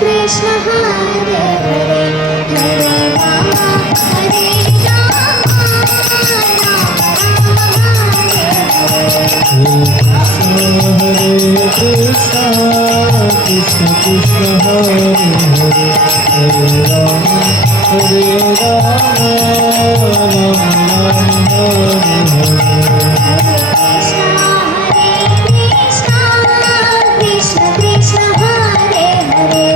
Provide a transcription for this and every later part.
Krishna Hare Hare Hare Ram Krishna Krishna Hare Hare Hare Ram Hare Ram Ram Ram Hare Hare Krishna Krishna Hare Hare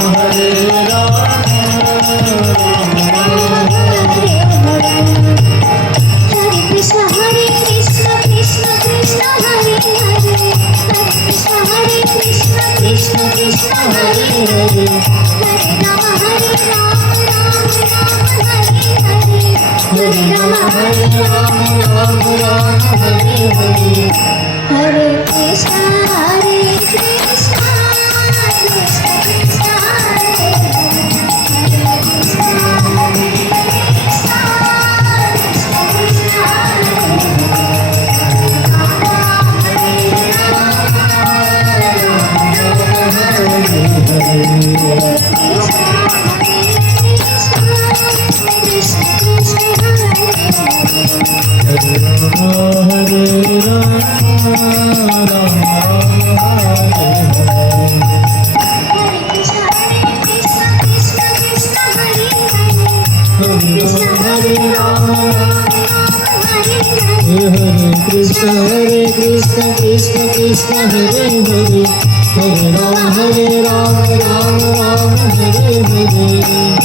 Hare Ram Ram Ram Hare Hare Hare Krishna Krishna Krishna Hare Hare Hare Krishna Krishna Krishna Hare Hare Hare Ram Ram Ram Hare Hare Hare Ram Ram Ram Hare Hare Hare Krishna Krishna Krishna Hare Hare Hare Krishna Krishna Krishna Hare Krishna Krishna Krishna Hare Hare Hare Ram Ram Ram Hare Hare Hare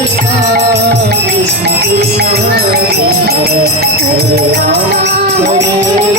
Krishna Krishna Krishna Hare Hare Hare Ram Hare